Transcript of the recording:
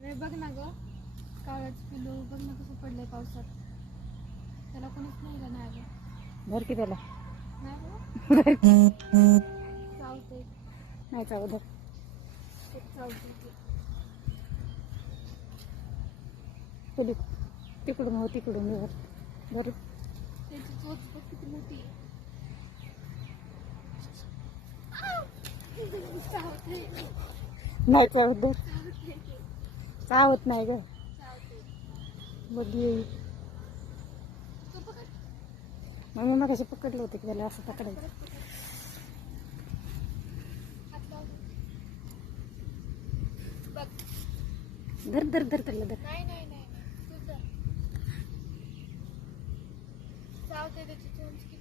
रे बघ ना ग, काळाच पिलू बघ ना कसं पडलंय पावसात. त्याला कोणीच नाही का नाही ग. धर की त्याला. नाही बघ चावते. नाही चावू धर. चावते ते. पिलू तिकडून हो तिकडून धर धर. त्याची चोच बघ किती मोठी आहे. चावते. नाही चावत धर. चावते ते. चावत नाही ग. चावते. बघ येईल. तू पकड. मग मी मगाशी पकडलं होतं की त्याला असं पकडायचं. परत पकड. हात लाव. बघ. धर धर धर त्याला धर. नाही नाही नाही नाही तुझं चावते त्याची चोच.